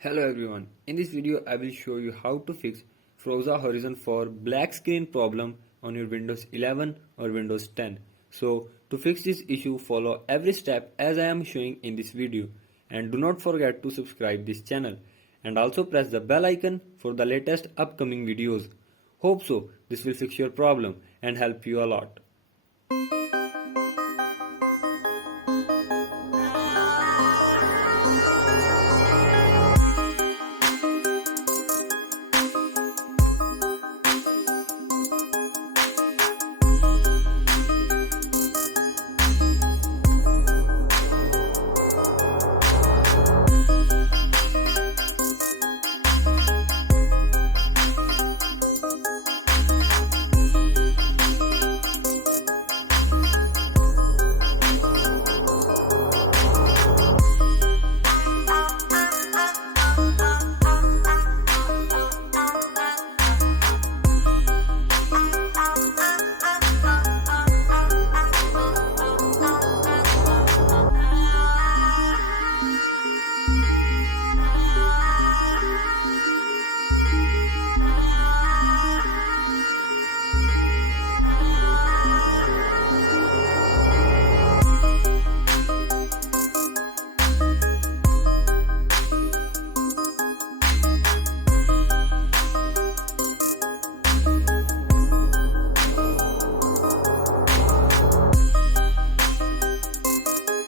Hello everyone, in this video I will show you how to fix Forza Horizon for black screen problem on your Windows 11 or Windows 10. So to fix this issue, follow every step as I am showing in this video, and do not forget to subscribe this channel and also press the bell icon for the latest upcoming videos. Hope so this will fix your problem and help you a lot.